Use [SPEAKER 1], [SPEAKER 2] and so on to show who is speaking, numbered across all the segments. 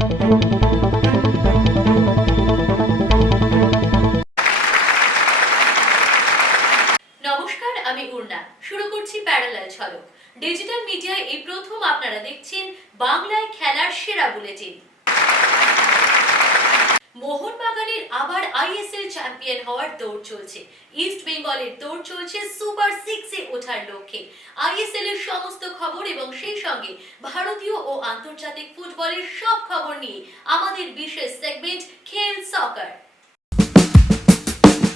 [SPEAKER 1] নমস্কার, আমি উর্না শুরু করছি প্যারালাল ঝলক। ডিজিটাল মিডিয়ায় এই প্রথম আপনারা দেখছেন বাংলায় খেলার সেরা বুলেটিন। মোহনবাগানের আবার আইএসএল চ্যাম্পিয়ন হওয়ার দৌড় চলছে। ইস্ট বেঙ্গলের দৌড় চলছে সুপার সিক্সে ওঠার লক্ষ্যে। আইএসএল এর সমস্ত খবর এবং সেই সঙ্গে ভারতীয় ও আন্তর্জাতিক ফুটবলের সব খবর নিয়ে আমাদের বিশেষ সেগমেন্ট খেল সকার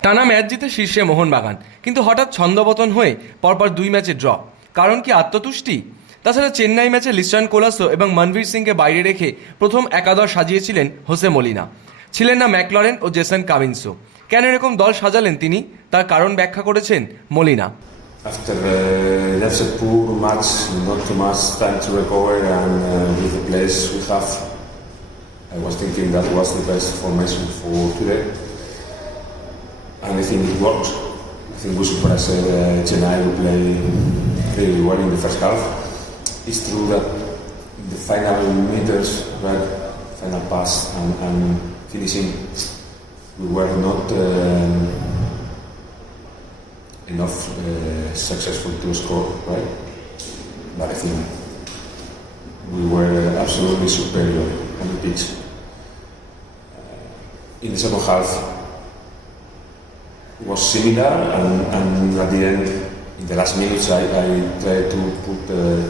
[SPEAKER 2] টানা ম্যাচ জিতে শীর্ষে মোহনবাগান, কিন্তু হঠাৎ ছন্দপতন হয়ে পরপর দুই ম্যাচে ড্র। কারণ কি আত্মতুষ্টি? তাছাড়া চেন্নাই ম্যাচে লিস্টান কোলাসো এবং মনবীর সিংকে বাইরে রেখে প্রথম একাদশ সাজিয়েছিলেন হোসে মলিনা। ছিলেন না ম্যাকলরেন ও জেসন কামিন্সো কেন এরকম দল সাজালেন তিনি তার কারণ ব্যাখ্যা করেছেন Molina
[SPEAKER 3] After uh, that's a poor match, not too much time to recover, and uh, with the players we have, I was thinking that was the best formation for today, and I think it worked. I think we surprised uh, Chennai will play really well in the first half. It's true that the final meters, right, final pass and, and finishing, we were not. Um, enough uh, successful to score, right? But I think we were absolutely superior on the pitch. In the second half, was similar, and, and at the end, in the last minutes, I, I tried to put uh,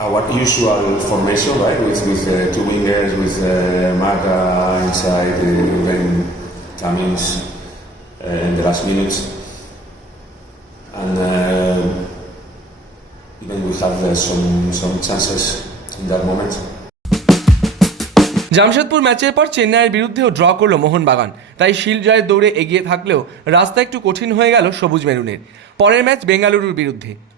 [SPEAKER 3] our usual formation, right, with, with uh, two wingers, with uh, Maga inside, uh, then Cummings uh, in the last minutes, and uh, even we have uh, some some chances in that moment.
[SPEAKER 2] Jamshedpur ম্যাচের পর চেন্নাইয়ের বিরুদ্ধেও draw করল মোহনবাগান তাই shield জয়ের দৌড়ে এগিয়ে থাকলেও রাস্তা একটু কঠিন হয়ে গেল সবুজ মেরুনের পরের ম্যাচ বেঙ্গালুরুর বিরুদ্ধে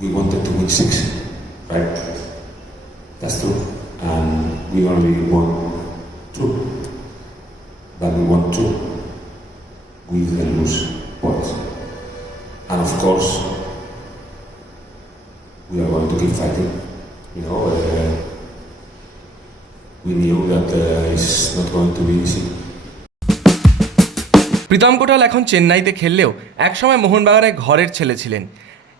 [SPEAKER 3] We wanted to win six, right? That's true. And we only won two. But we won two. We didn't lose points. And of course, we are going to keep fighting. You know, uh, we knew that uh, it's not going to be easy.
[SPEAKER 2] Pritam কোটাল এখন চেন্নাইতে খেললেও একসময় মোহনবাগানের ঘরের ছেলে ছিলেন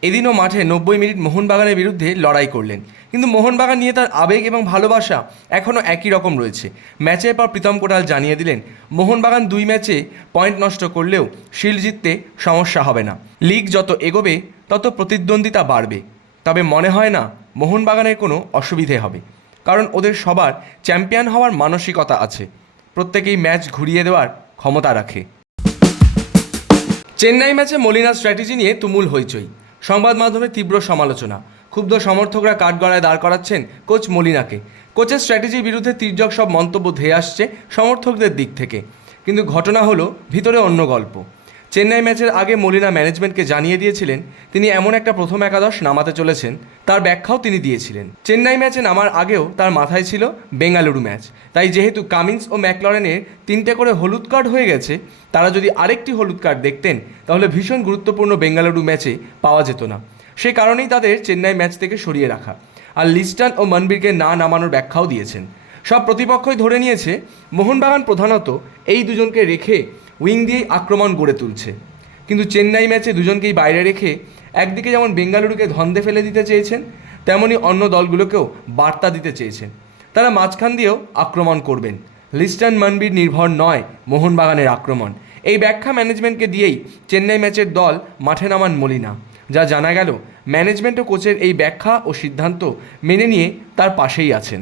[SPEAKER 2] এদিনও মাঠে নব্বই মিনিট মোহনবাগানের বিরুদ্ধে লড়াই করলেন। কিন্তু মোহনবাগান নিয়ে তার আবেগ এবং ভালোবাসা এখনও একই রকম রয়েছে। ম্যাচের পর প্রীতম কোটাল জানিয়ে দিলেন, মোহনবাগান দুই ম্যাচে পয়েন্ট নষ্ট করলেও শিল্ড জিততে সমস্যা হবে না। লিগ যত এগোবে, তত প্রতিদ্বন্দ্বিতা বাড়বে। তবে মনে হয় না মোহনবাগানের কোনো অসুবিধে হবে। কারণ ওদের সবার চ্যাম্পিয়ন হওয়ার মানসিকতা আছে। প্রত্যেকেই ম্যাচ ঘুরিয়ে দেওয়ার ক্ষমতা রাখে। চেন্নাই ম্যাচে মলিনার স্ট্র্যাটেজি নিয়ে তুমুল হইচই। সংবাদ মাধ্যমে তীব্র সমালোচনা। ক্ষুব্ধ সমর্থকরা কাঠগড়ায় দাঁড় করাচ্ছেন কোচ মলিনাকে। কোচের স্ট্র্যাটেজির বিরুদ্ধে তির্যক সব মন্তব্য ধেয়ে আসছে সমর্থকদের দিক থেকে। কিন্তু ঘটনা হলো ভিতরে অন্য গল্প। চেন্নাই ম্যাচের আগে মলিনা ম্যানেজমেন্টকে জানিয়ে দিয়েছিলেন, তিনি এমন একটা প্রথম একাদশ নামাতে চলেছেন, তার ব্যাখ্যাও তিনি দিয়েছিলেন। চেন্নাই ম্যাচে নামার আগেও তার মাথায় ছিল বেঙ্গালুরু ম্যাচ। তাই যেহেতু কামিন্স ও ম্যাকলরেনের তিনটে করে হলুদ কার্ড হয়ে গেছে, তারা যদি আরেকটি হলুদ কার্ড দেখতেন, তাহলে ভীষণ গুরুত্বপূর্ণ বেঙ্গালুরু ম্যাচে পাওয়া যেত না। সে কারণেই তাদের চেন্নাই ম্যাচ থেকে সরিয়ে রাখা। আর লিস্টান ও মনবীরকে না নামানোর ব্যাখ্যাও দিয়েছেন। সব প্রতিপক্ষই ধরে নিয়েছে, মোহনবাগান প্রধানত এই দুজনকে রেখে উইং দিয়েই আক্রমণ গড়ে তুলছে। কিন্তু চেন্নাই ম্যাচে দুজনকেই বাইরে রেখে একদিকে যেমন বেঙ্গালুরুকে ধন্দে ফেলে দিতে চেয়েছেন, তেমনি অন্য দলগুলোকেও বার্তা দিতে চেয়েছেন। তারা মাঝখান দিয়েও আক্রমণ করবেন। লিস্টান মানবির নির্ভর নয় মোহনবাগানের আক্রমণ। এই ব্যাখ্যা ম্যানেজমেন্টকে দিয়েই চেন্নাই ম্যাচের দল মাঠে নামান মলিনা, যা জানা গেল ম্যানেজমেন্ট ও কোচের এই ব্যাখ্যা ও সিদ্ধান্ত মেনে নিয়ে তার পাশেই আছেন।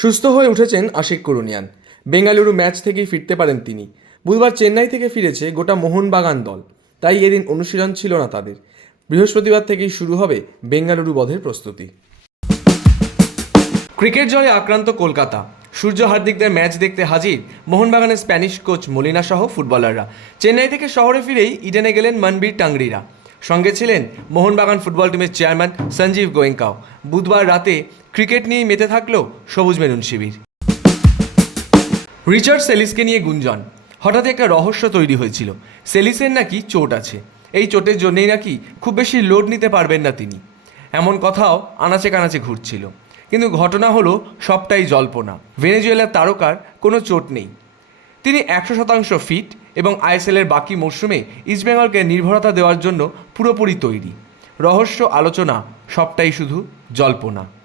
[SPEAKER 2] সুস্থ হয়ে উঠেছেন আশিক করুনিয়ান। বেঙ্গালুরু ম্যাচ থেকেই ফিরতে পারেন তিনি। বুধবার চেন্নাই থেকে ফিরেছে গোটা মোহনবাগান দল। তাই এদিন অনুশীলন ছিল না তাদের। বৃহস্পতিবার থেকেই শুরু হবে বেঙ্গালুরু বধের প্রস্তুতি। ক্রিকেট জয়ে আক্রান্ত কলকাতা। সূর্য হার্দিকদের ম্যাচ দেখতে হাজির মোহনবাগানের স্প্যানিশ কোচ মলিনা সহ ফুটবলাররা। চেন্নাই থেকে শহরে ফিরেই ইডেনে গেলেন মনবীর টাংরিরা। সঙ্গে ছিলেন মোহনবাগান ফুটবল টিমের চেয়ারম্যান সঞ্জীব গোয়েঙ্কাও। বুধবার রাতে ক্রিকেট নিয়েই মেতে থাকল সবুজ মেরুন শিবির। রিচার্ড সেলিসকে নিয়ে গুঞ্জন। হঠাৎ একটা রহস্য তৈরি হয়েছিল। সেলিসের নাকি চোট আছে। এই চোটের জন্যেই নাকি খুব বেশি লোড নিতে পারবেন না তিনি। এমন কথাও আনাচে কানাচে ঘুরছিল। কিন্তু ঘটনা হলো সবটাই জল্পনা। ভেনেজুয়েলার তারকার কোনো চোট নেই। তিনি একশো শতাংশ ফিট এবং আইএসএলের বাকি মরশুমে ইস্টবেঙ্গলকে নির্ভরতা দেওয়ার জন্য পুরোপুরি তৈরি। রহস্য, আলোচনা, সবটাই শুধু জল্পনা।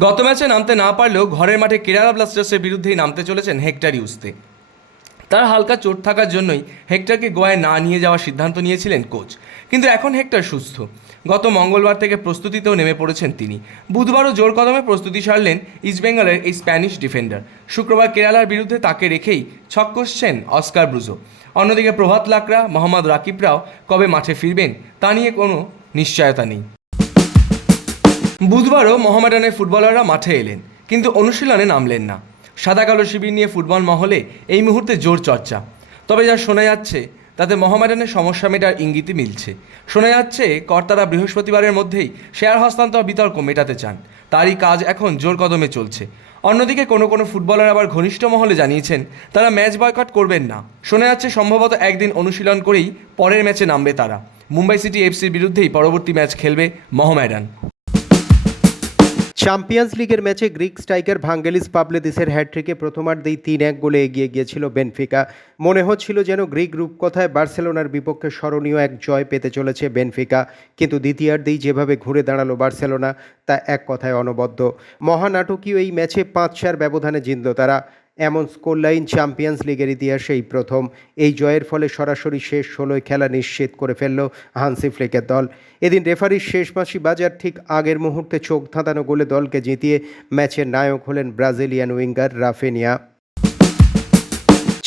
[SPEAKER 2] গত ম্যাচে নামতে না পারলেও ঘরের মাঠে কেরালা ব্লাস্টার্সের বিরুদ্ধেই নামতে চলেছেন হেক্টর ইউসতে। তার হালকা চোট থাকার জন্যই হেক্টরকে গোয়ায় না নিয়ে যাওয়ার সিদ্ধান্ত নিয়েছিলেন কোচ। কিন্তু এখন হেক্টর সুস্থ। গত মঙ্গলবার থেকে প্রস্তুতিতেও নেমে পড়েছেন তিনি। বুধবারও জোর কদমে প্রস্তুতি সারলেন ইস্টবেঙ্গলের এই স্প্যানিশ ডিফেন্ডার। শুক্রবার কেরালার বিরুদ্ধে তাকে রেখেই ছক কষছেন অস্কার ব্রুজো। অন্যদিকে প্রভাত লাকরা মোহাম্মদ রাকিবরাও কবে মাঠে ফিরবেন তা নিয়ে কোনো নিশ্চয়তা নেই। বুধবারও মোহামেডানের ফুটবলাররা মাঠে এলেন, কিন্তু অনুশীলনে নামলেন না। সাদা কালো শিবির নিয়ে ফুটবল মহলে এই মুহূর্তে জোর চর্চা। তবে যা শোনা যাচ্ছে, তাতে মোহামেডানের সমস্যা মেটার ইঙ্গিতই মিলছে। শোনা যাচ্ছে, কর্তারা বৃহস্পতিবারের মধ্যেই শেয়ার হস্তান্তর বিতর্ক মেটাতে চান। তারই কাজ এখন জোর কদমে চলছে। অন্যদিকে কোনো কোনো ফুটবলার আবার ঘনিষ্ঠ মহলে জানিয়েছেন, তারা ম্যাচ বয়কট করবেন না। শোনা যাচ্ছে, সম্ভবত একদিন অনুশীলন করেই পরের ম্যাচে নামবে তারা। মুম্বাই সিটি এফসির বিরুদ্ধেই পরবর্তী ম্যাচ খেলবে মোহামেডান।
[SPEAKER 4] চ্যাম্পিয়ন্স লিগের ম্যাচে গ্রিক স্ট্রাইকার ভাঙ্গেলিস পাবলেদিসের হ্যাট্রিকে প্রথমার্ধেই তিন এক গোলে এগিয়ে গিয়েছিল বেনফিকা মনে হচ্ছিল যেন গ্রিক রূপকথায় বার্সেলোনার বিপক্ষে স্মরণীয় এক জয় পেতে চলেছে বেনফিকা কিন্তু দ্বিতীয়ার্ধেই যেভাবে ঘুরে দাঁড়াল বার্সেলোনা, তা এক কথায় অনবদ্য। মহানাটকীয় এই ম্যাচে পাঁচ চার ব্যবধানে জিতল তারা। এমন স্কোরলাইন চ্যাম্পিয়ন্স লিগের ইতিহাসেই প্রথম। এই জয়ের ফলে সরাসরি শেষ ষোলোয় খেলা নিশ্চিত করে ফেলল হানসি ফ্লেকের দল। এদিন রেফারির শেষ মাসি বাজার ঠিক আগের মুহূর্তে চোখ ধাঁধানো গোলে দলকে জিতিয়ে ম্যাচের নায়ক হলেন ব্রাজিলিয়ান উইঙ্গার রাফেনিয়া।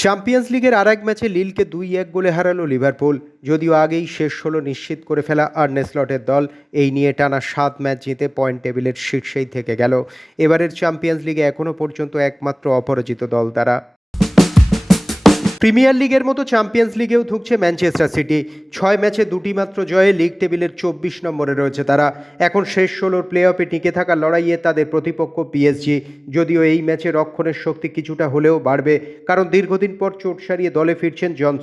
[SPEAKER 4] চ্যাম্পিয়ন্স লিগের আর এক ম্যাচে লিলকে দুই এক গোলে হারালো লিভারপুল। যদিও আগেই শেষ হলো নিশ্চিত করে ফেলা আর্নেসলটের দল, এই নিয়ে টানা সাত ম্যাচ জিতে পয়েন্ট টেবিলের শীর্ষেই থেকে গেল। এবারের চ্যাম্পিয়ন্স লিগে এখনও পর্যন্ত একমাত্র অপরাজিত দল তারা। প্রিমিয়ার লিগের মতো চ্যাম্পিয়ন্স লিগেও ধুঁকছে ম্যানচেস্টার সিটি। ছয় ম্যাচে দুটি মাত্র জয়ে লিগ টেবিলের চব্বিশ নম্বরে রয়েছে তারা। এখন শেষ ষোলোর প্লে অফে টিকে থাকা লড়াইয়ে তাদের প্রতিপক্ষ পিএসজি যদিও এই ম্যাচে রক্ষণের শক্তি কিছুটা হলেও বাড়বে, কারণ দীর্ঘদিন পর চোট সারিয়ে দলে ফিরছেন জন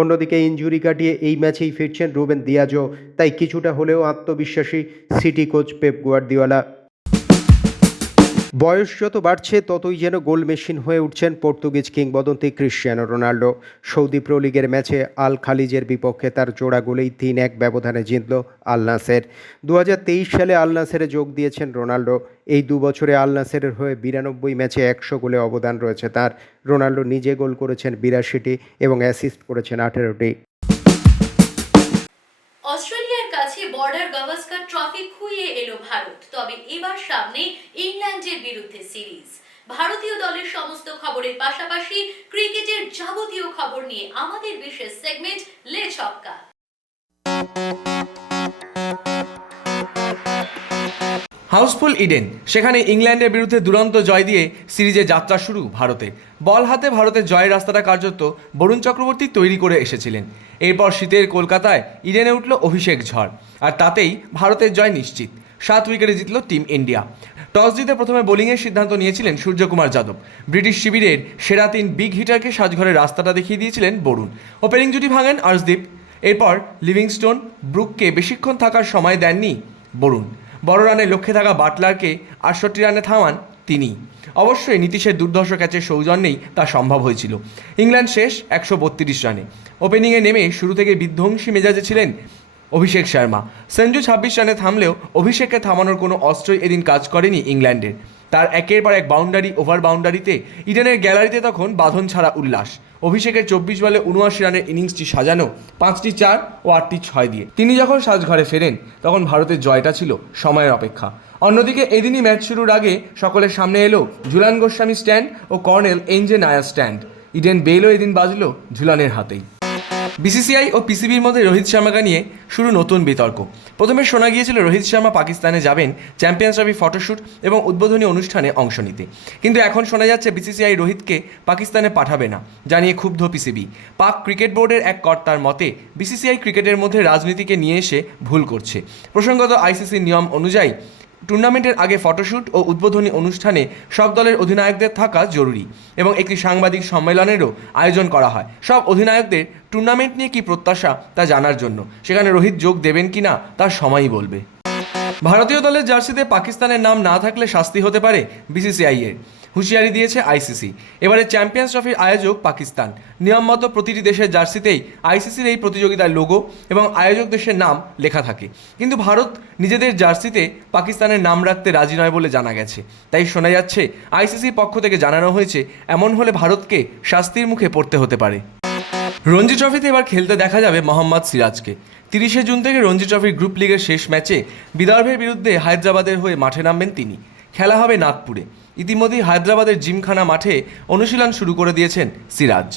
[SPEAKER 4] অন্যদিকে ইঞ্জুরি কাটিয়ে এই ম্যাচেই ফিরছেন রুবেন দিয়াজো তাই কিছুটা হলেও আত্মবিশ্বাসী সিটি কোচ পেপ গুয়ার্দিওয়ালা। বয়স যত বাড়ছে, ততই যেন গোল মেশিন হয়ে উঠছেন পর্তুগিজ কিংবদন্তি ক্রিশ্চিয়ানো রোনাল্ডো। সৌদি প্রো লিগের ম্যাচে আল খালিজের বিপক্ষে তার জোড়া গোলেই তিন এক ব্যবধানে জিতল আল নাসের দু সালে আল নাসেরে যোগ দিয়েছেন রোনাল্ডো। এই দু বছরে আল নাসেরের হয়ে বিরানব্বই ম্যাচে একশো গোলে অবদান রয়েছে তার। রোনাল্ডো নিজে গোল করেছেন বিরাশিটি এবং অ্যাসিস্ট করেছেন আঠেরোটি।
[SPEAKER 1] খুইয়ে এলো ভারত। তবে এবার সামনে ইংল্যান্ডের বিরুদ্ধে সিরিজ। ভারতীয় দলের সমস্ত খবরের পাশাপাশি ক্রিকেটের যাবতীয় খবর নিয়ে আমাদের বিশেষ সেগমেন্ট লে ছক্কা।
[SPEAKER 2] হাউসফুল ইডেন, সেখানে ইংল্যান্ডের বিরুদ্ধে দুরন্ত জয় দিয়ে সিরিজে যাত্রা শুরু ভারতে। বল হাতে ভারতের জয়ের রাস্তাটা কার্যত বরুণ চক্রবর্তী তৈরি করে এসেছিলেন। এরপর শীতের কলকাতায় ইডেনে উঠল অভিষেক ঝড়, আর তাতেই ভারতের জয় নিশ্চিত। সাত উইকেটে জিতল টিম ইন্ডিয়া। টস জিতে প্রথমে বোলিংয়ের সিদ্ধান্ত নিয়েছিলেন সূর্যকুমার যাদব। ব্রিটিশ শিবিরের সেরা তিন বিগ হিটারকে সাজঘরের রাস্তাটা দেখিয়ে দিয়েছিলেন বরুণ। ওপেনিং জুটি ভাঙেন আর্শদীপ। এরপর লিভিংস্টোন, ব্রুককে বেশিক্ষণ থাকার সময় দেননি বরুণ। বড় রানে লক্ষ্যে থাকা বাটলারকে আটষট্টি রানে থামান তিনি। অবশ্যই নীতিশের দুর্ধর্ষ ক্যাচের সৌজন্যেই তা সম্ভব হয়েছিল। ইংল্যান্ড শেষ একশো বত্রিশ রানে। ওপেনিংয়ে নেমে শুরু থেকে বিধ্বংসী মেজাজে ছিলেন অভিষেক শর্মা। সঞ্জু ছাব্বিশ রানে থামলেও অভিষেককে থামানোর কোনো অস্ত্রই এদিন কাজ করেনি ইংল্যান্ডের। তার একের পর এক বাউন্ডারি ওভার বাউন্ডারিতে ইডেনের গ্যালারিতে তখন বাঁধন ছাড়া উল্লাস। অভিষেকের চব্বিশ বলে উনআশি রানের ইনিংসটি সাজানো, পাঁচটি চার ও আটটি ছয় দিয়ে। তিনি যখন সাজঘরে ফেরেন, তখন ভারতের জয়টা ছিল সময়ের অপেক্ষা। অন্যদিকে এদিনই ম্যাচ শুরুর আগে সকলের সামনে এলো ঝুলান গোস্বামী স্ট্যান্ড ও কর্নেল এনজে নায়া স্ট্যান্ড। ইডেন বেলও এদিন বাজলো ঝুলানের হাতেই। বিসিসিআই ও পিসিবির মধ্যে রোহিত শর্মাকে নিয়ে শুরু নতুন বিতর্ক। প্রথমে শোনা গিয়েছিল রোহিত শর্মা পাকিস্তানে যাবেন চ্যাম্পিয়ন্স ট্রফি ফটোশ্যুট এবং উদ্বোধনী অনুষ্ঠানে অংশ নিতে। কিন্তু এখন শোনা যাচ্ছে বিসিসিআই রোহিতকে পাকিস্তানে পাঠাবে না, জানিয়ে ক্ষুব্ধ পিসিবি। পাক ক্রিকেট বোর্ডের এক কর্তার মতে, বিসিসিআই ক্রিকেটের মধ্যে রাজনীতিকে নিয়ে এসে ভুল করছে। প্রসঙ্গত আইসিসির নিয়ম অনুযায়ী টুর্নামেন্টের আগে ফটোশ্যুট ও উদ্বোধনী অনুষ্ঠানে সব দলের অধিনায়কদের থাকা জরুরি এবং একটি সাংবাদিক সম্মেলনেরও আয়োজন করা হয়। সব অধিনায়কদের টুর্নামেন্ট নিয়ে কি প্রত্যাশা তা জানার জন্য। সেখানে রোহিত যোগ দেবেন কি না তার সময়ই বলবে। ভারতীয় দলের জার্সিতে পাকিস্তানের নাম না থাকলে শাস্তি হতে পারে বিসিসিআই এর। হুঁশিয়ারি দিয়েছে আইসিসি। এবারে চ্যাম্পিয়ন্স ট্রফির আয়োজক পাকিস্তান। নিয়ম মতো প্রতিটি দেশের জার্সিতেই আইসিসির এই প্রতিযোগিতার লোগো এবং আয়োজক দেশের নাম লেখা থাকে। কিন্তু ভারত নিজেদের জার্সিতে পাকিস্তানের নাম রাখতে রাজি নয় বলে জানা গেছে। তাই শোনা যাচ্ছে, আইসিসির পক্ষ থেকে জানানো হয়েছে, এমন হলে ভারতকে শাস্তির মুখে পড়তে হতে পারে। রঞ্জি ট্রফিতে এবার খেলতে দেখা যাবে মোহাম্মদ সিরাজকে। তিরিশে জুন থেকে রঞ্জি ট্রফির গ্রুপ লিগের শেষ ম্যাচে বিদর্ভের বিরুদ্ধে হায়দ্রাবাদের হয়ে মাঠে নামবেন তিনি। খেলা হবে নাগপুরে। ইতিমধ্যেই হায়দ্রাবাদের জিমখানা মাঠে অনুশীলন শুরু করে দিয়েছেন সিরাজ।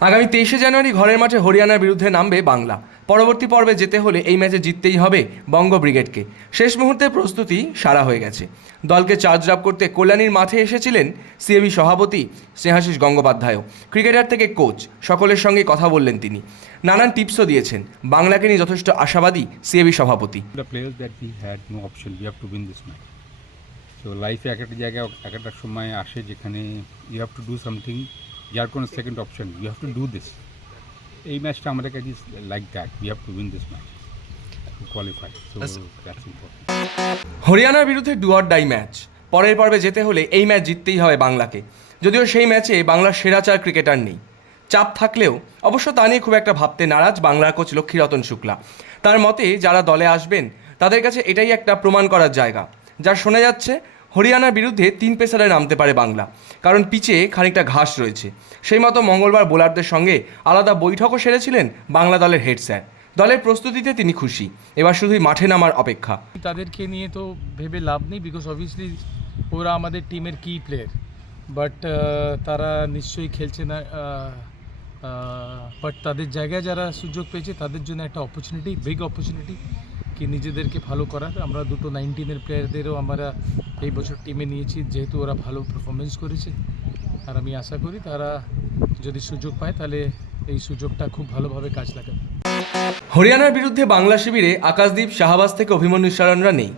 [SPEAKER 2] আগামী তেইশে জানুয়ারি ঘরের মাঠে হরিয়ানার বিরুদ্ধে নামবে বাংলা। পরবর্তী পর্বে যেতে হলে এই ম্যাচে জিততেই হবে বঙ্গ ব্রিগেডকে। শেষ মুহূর্তে প্রস্তুতি সারা হয়ে গেছে। দলকে চার্জ আপ করতে কল্যাণীর মাঠে এসেছিলেন সিএবি সভাপতি স্নেহাশিস গঙ্গোপাধ্যায়ও। ক্রিকেটার থেকে কোচ, সকলের সঙ্গে কথা বললেন তিনি। নানান টিপসও দিয়েছেন। বাংলাকে নিয়ে যথেষ্ট আশাবাদী সিএবি সভাপতি।
[SPEAKER 5] So লাইফে এক একটা জায়গায় এক একটা সময় আসে যেখানে you have to do something যার কোনো second option you have to do this এই ম্যাচটা আমাদের কাছে like that we have to win this match to qualify so that's important
[SPEAKER 2] হরিয়ানার বিরুদ্ধে ডুয়ার ডাই ম্যাচ পরের পর্বে যেতে হলে এই ম্যাচ জিততেই হবে বাংলাকে। যদিও সেই ম্যাচে বাংলার সেরা চার ক্রিকেটার নেই। চাপ থাকলেও অবশ্য তা নিয়ে খুব একটা ভাবতে নারাজ বাংলার কোচ লক্ষ্মীরতন শুক্লা। তার মতে যারা দলে আসবেন তাদের কাছে এটাই একটা প্রমাণ করার জায়গা। যা শোনা যাচ্ছে হরিয়ানার বিরুদ্ধে তিন পেসারে নামতে পারে বাংলা। কারণ পিচে খানিকটা ঘাস রয়েছে। সেই মতো মঙ্গলবার বোলারদের সঙ্গে আলাদা বৈঠকও সেরেছিলেন বাংলা দলের হেড স্যার। দলের প্রস্তুতিতে তিনি খুশি। এবার শুধুই মাঠে নামার অপেক্ষা।
[SPEAKER 6] তাদেরকে নিয়ে তো ভেবে লাভ নেই বিকজ অবভিয়াসলি ওরা আমাদের টিমের কি প্লেয়ার বাট তারা নিশ্চয়ই খেলছে না বাট তাদের জায়গায় যারা সুযোগ পেয়েছে তাদের জন্য একটা অপরচুনিটি বিগ অপরচুনিটি কি নিজেদেরকে ভালো করার, আমরা দুটো নাইনটিনের প্লেয়ারদেরও আমরা এই বছর টিমে নিয়েছি, যেহেতু ওরা ভালো পারফরমেন্স করেছে। আর আমি আশা করি তারা যদি সুযোগ পায় তাহলে এই সুযোগটা খুব ভালোভাবে কাজ লাগাবে।
[SPEAKER 2] হরিয়ানার বিরুদ্ধে বাংলা শিবিরে আকাশদ্বীপ শাহবাজ থেকে অভিমন্যু সরণরা নেই।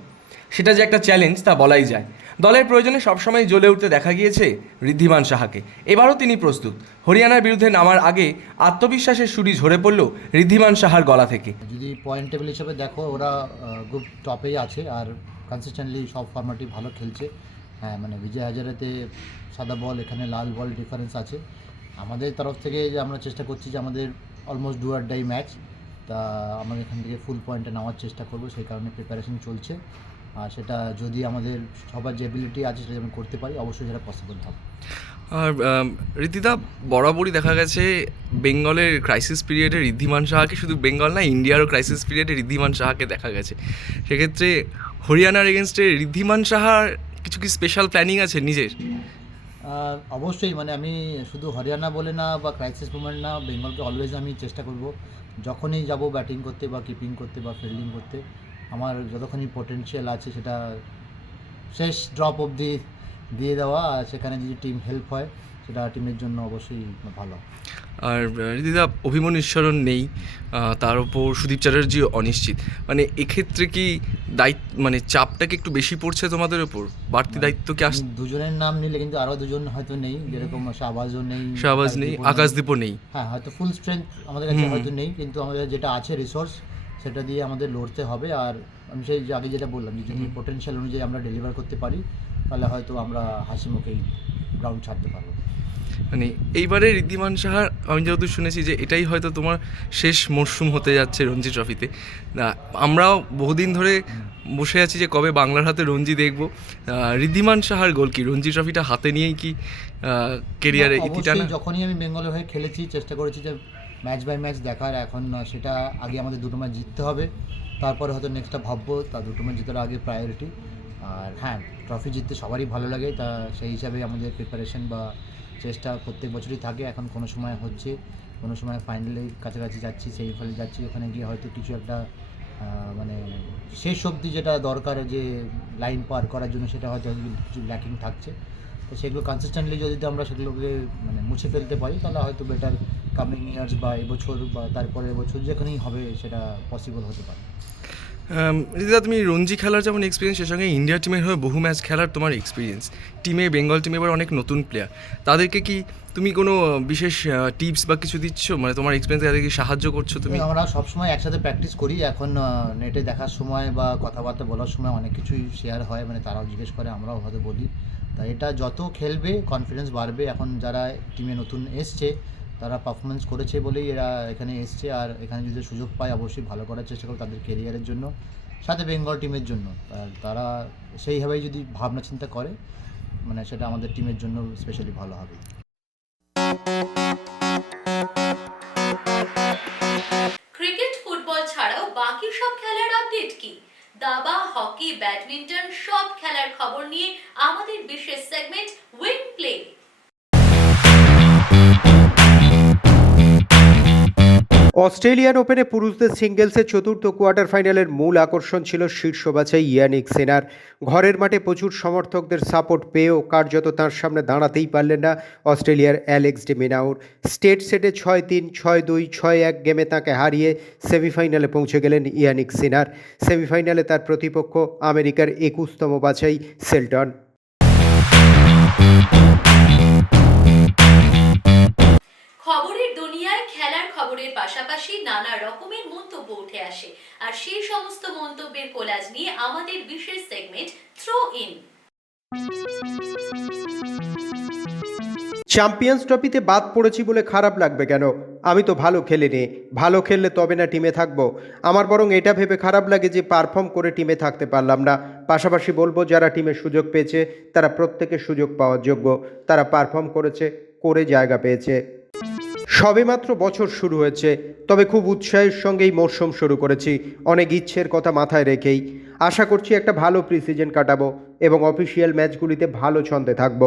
[SPEAKER 2] সেটা যে একটা চ্যালেঞ্জ তা বলাই যায়। দলের প্রয়োজনে সবসময় জ্বলে উঠতে দেখা গিয়েছে ঋদ্ধিমান সাহাকে। এবারও তিনি প্রস্তুত। হরিয়ানার বিরুদ্ধে নামার আগে আত্মবিশ্বাসের সুরি ঝরে পড়ল ঋদ্ধিমান সাহার গলা থেকে।
[SPEAKER 7] যদি পয়েন্ট টেবিল হিসেবে দেখো, ওরা গ্রুপ টপেই আছে আর কনসিস্টেন্টলি সব ফর্মেটই ভালো খেলছে। হ্যাঁ মানে বিজয় হাজারেতে সাদা বল এখানে লাল বল ডিফারেন্স আছে। আমাদের তরফ থেকে যে আমরা চেষ্টা করছি যে আমাদের almost do or die match তা আমরা এখান থেকে ফুল পয়েন্টে নেওয়ার চেষ্টা করব। সেই কারণে প্রিপারেশন চলছে। আর সেটা যদি আমাদের সবার যে এবিলিটি আছে সেটা যেমন করতে পারি অবশ্যই সেটা পসিবল হবে।
[SPEAKER 2] আর রীতিদা বরাবরই দেখা গেছে বেঙ্গলের ক্রাইসিস পিরিয়ডে ঋদ্ধিমান সাহাকে শুধু বেঙ্গল না ইন্ডিয়ারও ক্রাইসিস পিরিয়ডে ঋদ্ধিমান সাহাকে দেখা গেছে। সেক্ষেত্রে হরিয়ানার এগেনস্টে ঋদ্ধিমান সাহার কিছু কি স্পেশাল প্ল্যানিং আছে নিজের?
[SPEAKER 7] অবশ্যই মানে আমি শুধু হরিয়ানা বলে না বা ক্রাইসিস মুভমেন্ট না বেঙ্গলকে অলওয়েজ আমি চেষ্টা করব যখনই যাব ব্যাটিং করতে বা কিপিং করতে বা ফিল্ডিং করতে। আমার যতখানি পোটেনশিয়াল আছে সেটা শেষ ড্রপ অবধি দিয়ে দেওয়া আর সেখানে যদি টিম হেল্প হয় সেটা টিমের জন্য অবশ্যই ভালো।
[SPEAKER 2] আর রীতিদা অভিমন্যু ঈশ্বরণ নেই তার ওপর সুদীপ চ্যাটার্জি অনিশ্চিত। মানে এক্ষেত্রে কি দায়িত্ব মানে চাপটা কি একটু বেশি পড়ছে তোমাদের ওপর বাড়তি দায়িত্ব কি আস
[SPEAKER 7] দুজনের নাম নিলে কিন্তু আরও দুজন হয়তো নেই যেরকম শাহবাজও নেই
[SPEAKER 2] শাহবাজ নেই
[SPEAKER 7] আকাশদীপও
[SPEAKER 2] আকাশদীপও নেই।
[SPEAKER 7] হ্যাঁ হয়তো ফুল স্ট্রেংথ আমাদের কাছে হয়তো নেই কিন্তু আমাদের যেটা আছে রিসোর্স সেটা দিয়ে আমাদের লড়তে হবে। আর আমি সেই যে আগে যেটা বললাম যে যদি পোটেনশিয়াল অনুযায়ী আমরা ডেলিভার করতে পারি তাহলে হয়তো আমরা হাসি মুখেই গ্রাউন্ড ছাড়তে পারব।
[SPEAKER 2] মানে এইবারে ঋদ্ধিমান সাহার আমি যেহেতু শুনেছি যে এটাই হয়তো তোমার শেষ মরশুম হতে যাচ্ছে রঞ্জি ট্রফিতে। না আমরাও বহুদিন ধরে বসে আছি যে কবে বাংলার হাতে রঞ্জি দেখব। ঋদ্ধিমান সাহার গোল কি? রঞ্জি ট্রফিটা হাতে নিয়েই কি কেরিয়ারে ইতি টানা?
[SPEAKER 7] যখনই আমি বেঙ্গলের হয়ে খেলেছি চেষ্টা করেছি যে ম্যাচ বাই ম্যাচ দেখার এখন সেটা আগে আমাদের দুটো ম্যাচ জিততে হবে। তারপরে হয়তো নেক্সটটা ভাববো, তা দুটো ম্যাচ জেতার আগে প্রায়োরিটি আর হ্যাঁ ট্রফি জিততে সবারই ভালো লাগে, তা সেই হিসাবে আমাদের প্রিপারেশন বা চেষ্টা প্রত্যেক বছরই থাকে। এখন কোনো সময় হচ্ছে, কোনো সময় ফাইনালে কাছাকাছি যাচ্ছি সেই ফলে যাচ্ছি, ওখানে গিয়ে হয়তো কিছু একটা মানে শেষ অবধি যেটা দরকার, যে লাইন পার করার জন্য সেটা হয়তো কিছু ল্যাকিং থাকছে। তো সেগুলো কনসিস্টেন্টলি যদি আমরা সেগুলোকে মানে মুছে ফেলতে পারি, তাহলে হয়তো বেটার কামিং ইয়ার্স বা এবছর বা তারপরের বছর যেখানেই হবে সেটা পসিবল হতে পারে।
[SPEAKER 2] রিদিদা তুমি রঞ্জি খেলার যেমন এক্সপিরিয়েন্স সে সঙ্গে ইন্ডিয়া টিমের হয়ে বহু ম্যাচ খেলার তোমার এক্সপিরিয়েন্স টিমে বেঙ্গল টিমে এবার অনেক নতুন প্লেয়ার তাদেরকে কি তুমি কোনো বিশেষ টিপস বা কিছু দিচ্ছ? মানে তোমার এক্সপিরিয়েন্স তাদেরকে সাহায্য করছ তুমি?
[SPEAKER 7] আমরা সবসময় একসাথে প্র্যাকটিস করি। এখন নেটে দেখার সময় বা কথাবার্তা বলার সময় অনেক কিছুই শেয়ার হয়। মানে তারাও জিজ্ঞেস করে আমরাও হয়তো বলি। তাই এটা যত খেলবে কনফিডেন্স বাড়বে। এখন যারা টিমে নতুন এসছে তারা পারফরমেন্স করেছে বলেই এরা এখানে এসছে। আর এখানে যদি সুযোগ পায়, অবশ্যই ভালো করার চেষ্টা করবে তাদের কেরিয়ারের জন্য, সাথে বেঙ্গল টিমের জন্য। আর তারা সেইভাবেই যদি ভাবনা চিন্তা করে মানে সেটা আমাদের টিমের জন্য স্পেশালি ভালো হবে।
[SPEAKER 1] ক্রিকেট ফুটবল ছাড়াও বাকি সব খেলার আপডেট কি? দাবা হকি ব্যাডমিন্টন সব খেলার খবর নিয়ে আমাদের বিশেষ সেগমেন্ট
[SPEAKER 4] অস্ট্রেলিয়ান ওপেনে পুরুষদের সিঙ্গেলসের চতুর্থ কোয়ার্টার ফাইনালের মূল আকর্ষণ ছিল শীর্ষ বাছাই ইয়ানিক সেনার। ঘরের মাঠে প্রচুর সমর্থকদের সাপোর্ট পেয়েও কার্যত তার সামনে দাঁড়াতেই পারলেন না অস্ট্রেলিয়ার অ্যালেক্স ডেমিনাউর স্টেট সেটে ছয় তিন, ছয় দুই, ছয় এক গেমে তাকে হারিয়ে সেমিফাইনালে পৌঁছে গেলেন ইয়ানিক সিনার। সেমিফাইনালে তার প্রতিপক্ষ আমেরিকার একুশতম বাছাই সেল্টন।
[SPEAKER 1] পাশাপাশি নানা রকমের মন্তব্য উঠে আসে। আর সেই সমস্ত মন্তব্যের কোলাজ নিয়ে আমাদের বিশেষ সেগমেন্ট থ্রো ইন
[SPEAKER 4] চ্যাম্পিয়ন্স ট্রফিতে বাদ পড়েছি বলে খারাপ লাগবে কেন? আমি তো ভালো খেলিনি। ভালো খেললে তবে না টিমে থাকব। আমার বরং এটা ভেবে খারাপ লাগে যে পারফর্ম করে টিমে থাকতে পারলাম না। পাশাপাশি বলব, যারা টিমে সুযোগ পেয়েছে, তারা প্রত্যেকে সুযোগ পাওয়ার যোগ্য। তারা পারফর্ম করেছে, করে জায়গা পেয়েছে। সবেমাত্র বছর শুরু হয়েছে, তবে খুব উৎসাহের সঙ্গেই মরশুম শুরু করেছি। অনেক ইচ্ছের কথা মাথায় রেখেই। আশা করছি একটা ভালো প্রিসিজন কাটাবো এবং অফিসিয়াল ম্যাচগুলিতে ভালো ছন্দে থাকব।